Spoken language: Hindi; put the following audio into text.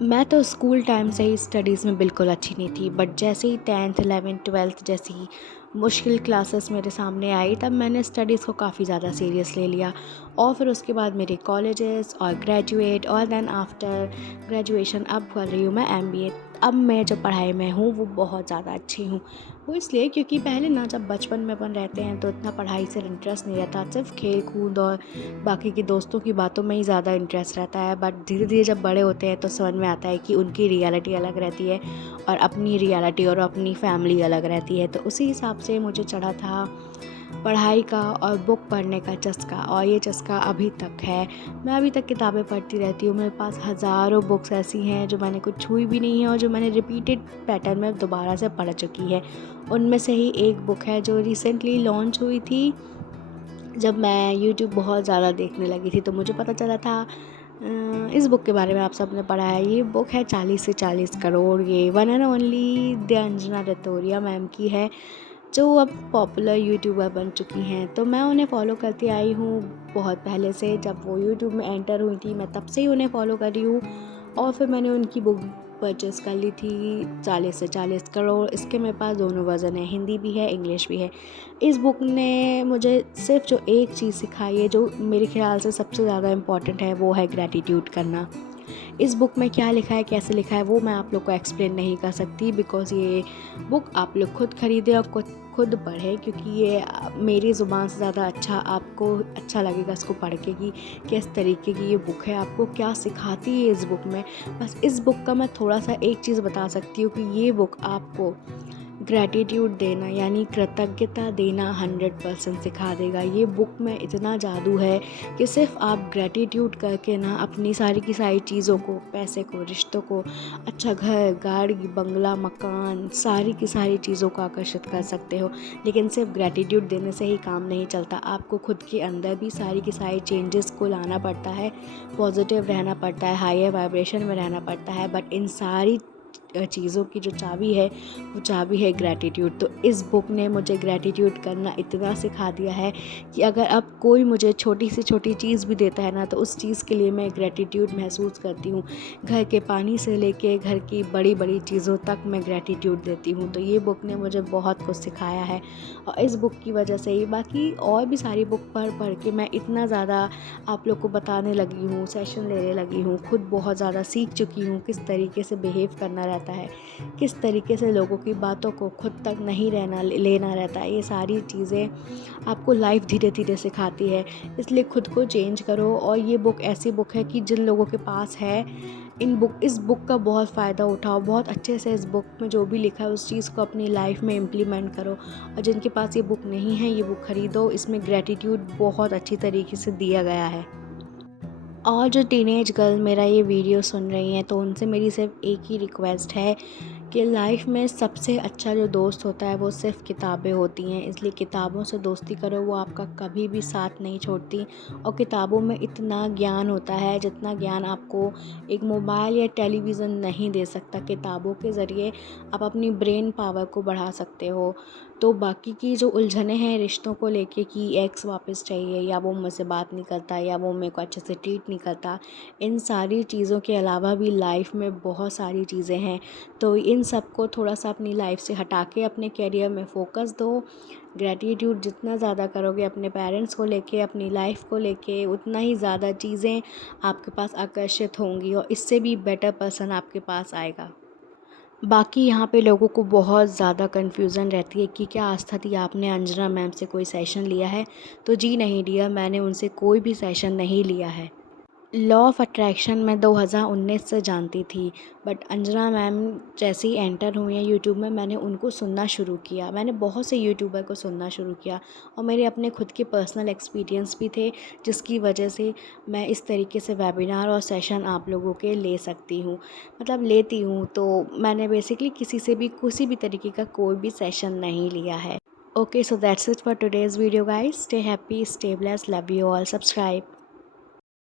मैं तो स्कूल टाइम से ही स्टडीज़ में बिल्कुल अच्छी नहीं थी, बट जैसे ही 10th 11th 12th जैसी मुश्किल क्लासेस मेरे सामने आई, तब मैंने स्टडीज़ को काफ़ी ज़्यादा सीरियस ले लिया। और फिर उसके बाद मेरे कॉलेजेस और ग्रेजुएट और देन आफ्टर ग्रेजुएशन अब कर रही हूँ मैं एमबीए। अब मैं जो पढ़ाई में हूँ वो बहुत ज़्यादा अच्छी हूँ। वो इसलिए क्योंकि पहले ना जब बचपन में अपन रहते हैं तो इतना पढ़ाई से इंटरेस्ट नहीं रहता, सिर्फ खेल कूद और बाकी के दोस्तों की बातों में ही ज़्यादा इंटरेस्ट रहता है। बट धीरे धीरे जब बड़े होते हैं तो समझ में आता है कि उनकी रियलिटी अलग रहती है और अपनी रियलिटी और अपनी फैमिली अलग रहती है। तो उसी हिसाब से मुझे चढ़ा था पढ़ाई का और बुक पढ़ने का चस्का, और ये चस्का अभी तक है। मैं अभी तक किताबें पढ़ती रहती हूँ। मेरे पास हज़ारों बुक्स ऐसी हैं जो मैंने कुछ छुई भी नहीं है और जो मैंने रिपीटेड पैटर्न में दोबारा से पढ़ चुकी है। उनमें से ही एक बुक है जो रिसेंटली लॉन्च हुई थी। जब मैं यूट्यूब बहुत ज़्यादा देखने लगी थी तो मुझे पता चला था इस बुक के बारे में आप सबने पढ़ा है। ये बुक है 40 से 40 करोड़। ये one and only the Anjana Rathoria ma'am की है, जो अब पॉपुलर यूट्यूबर बन चुकी हैं। तो मैं उन्हें फॉलो करती आई हूँ बहुत पहले से। जब वो यूट्यूब में एंटर हुई थी मैं तब से ही उन्हें फॉलो कर रही हूँ। और फिर मैंने उनकी बुक परचेज़ कर ली थी 40 से 40 करोड़। इसके मेरे पास दोनों वर्ज़न है, हिंदी भी है इंग्लिश भी है। इस बुक ने मुझे सिर्फ जो एक चीज़ सिखाई है जो मेरे ख्याल से सबसे ज़्यादा इम्पॉर्टेंट है, वो है ग्रैटिट्यूड करना। इस बुक में क्या लिखा है, कैसे लिखा है, वो मैं आप लोग को एक्सप्लेन नहीं कर सकती, बिकॉज़ ये बुक आप लोग खुद ख़रीदें और खुद पढ़ें, क्योंकि ये मेरी ज़ुबान से ज़्यादा अच्छा आपको अच्छा लगेगा इसको पढ़ के कि किस तरीके की ये बुक है, आपको क्या सिखाती है इस बुक में। बस इस बुक का मैं थोड़ा-सा एक चीज़ बता सकती हूँ कि ये बुक आपको ग्रैटिट्यूड देना यानी कृतज्ञता देना 100% सिखा देगा। ये बुक में इतना जादू है कि सिर्फ आप ग्रैटिट्यूड करके ना अपनी सारी की सारी चीज़ों को, पैसे को, रिश्तों को, अच्छा घर, गाड़ी, बंगला, मकान, सारी की सारी चीज़ों को आकर्षित कर सकते हो। लेकिन सिर्फ ग्रैटिट्यूड देने से ही काम नहीं चलता, आपको खुद के अंदर भी सारी की सारी चेंजेस को लाना पड़ता है, पॉजिटिव रहना पड़ता है, हायर वाइब्रेशन में रहना पड़ता है। बट इन सारी चीज़ों की जो चाबी है वो चाबी है ग्रैटिट्यूड। तो इस बुक ने मुझे ग्रैटिट्यूड करना इतना सिखा दिया है कि अगर अब कोई मुझे छोटी से छोटी चीज़ भी देता है ना, तो उस चीज़ के लिए मैं ग्रैटिट्यूड महसूस करती हूँ। घर के पानी से लेके घर की बड़ी बड़ी चीज़ों तक मैं ग्रैटिट्यूड देती हूँ। तो ये बुक ने मुझे बहुत कुछ सिखाया है और इस बुक की वजह से ही बाकी और भी सारी बुक पढ़ पढ़ के मैं इतना ज़्यादा आप लोग को बताने लगी हूँ, सेशन लेने लगी हूँ, खुद बहुत ज़्यादा सीख चुकी हूँ किस तरीके से बिहेव करना रहता है, किस तरीके से लोगों की बातों को खुद तक नहीं लेना रहता है। ये सारी चीज़ें आपको लाइफ धीरे धीरे सिखाती है, इसलिए खुद को चेंज करो। और ये बुक ऐसी बुक है कि जिन लोगों के पास है इस बुक का बहुत फ़ायदा उठाओ, बहुत अच्छे से इस बुक में जो भी लिखा है उस चीज़ को अपनी लाइफ में इम्प्लीमेंट करो। और जिनके पास ये बुक नहीं है, ये बुक ख़रीदो, इसमें ग्रैटिट्यूड बहुत अच्छी तरीके से दिया गया है। और जो टीनेज गर्ल मेरा ये वीडियो सुन रही हैं, तो उनसे मेरी सिर्फ एक ही रिक्वेस्ट है कि लाइफ में सबसे अच्छा जो दोस्त होता है वो सिर्फ किताबें होती हैं। इसलिए किताबों से दोस्ती करो, वो आपका कभी भी साथ नहीं छोड़ती। और किताबों में इतना ज्ञान होता है जितना ज्ञान आपको एक मोबाइल या टेलीविज़न नहीं दे सकता। किताबों के ज़रिए आप अपनी ब्रेन पावर को बढ़ा सकते हो। तो बाकी की जो उलझनें हैं रिश्तों को लेके कि एक्स वापस चाहिए, या वो मुझसे बात नहीं करता, या वो मेरे को अच्छे से ट्रीट नहीं करता, इन सारी चीज़ों के अलावा भी लाइफ में बहुत सारी चीज़ें हैं। तो इन सब को थोड़ा सा अपनी लाइफ से हटा के अपने करियर में फ़ोकस दो। ग्रैटिट्यूड जितना ज़्यादा करोगे अपने पेरेंट्स को लेके, अपनी लाइफ को लेके, उतना ही ज़्यादा चीज़ें आपके पास आकर्षित होंगी और इससे भी बेटर पर्सन आपके पास आएगा। बाकी यहाँ पे लोगों को बहुत ज़्यादा कन्फ्यूज़न रहती है कि क्या आस्था दी आपने अंजना मैम से कोई सेशन लिया है? तो जी नहीं डियर, मैंने उनसे कोई भी सेशन नहीं लिया है। लॉ ऑफ़ अट्रैक्शन मैं 2019 से जानती थी, बट अंजना मैम जैसे ही एंटर हुई हैं यूट्यूब में, मैंने उनको सुनना शुरू किया। मैंने बहुत से यूट्यूबर को सुनना शुरू किया और मेरे अपने खुद के पर्सनल एक्सपीरियंस भी थे, जिसकी वजह से मैं इस तरीके से वेबिनार और सेशन आप लोगों के ले सकती हूँ, मतलब लेती हूँ। तो मैंने बेसिकली किसी से भी किसी भी तरीके का कोई भी सेशन नहीं लिया है। Okay, so that's it for today's video guys. Stay happy, stay blessed, love you all, subscribe.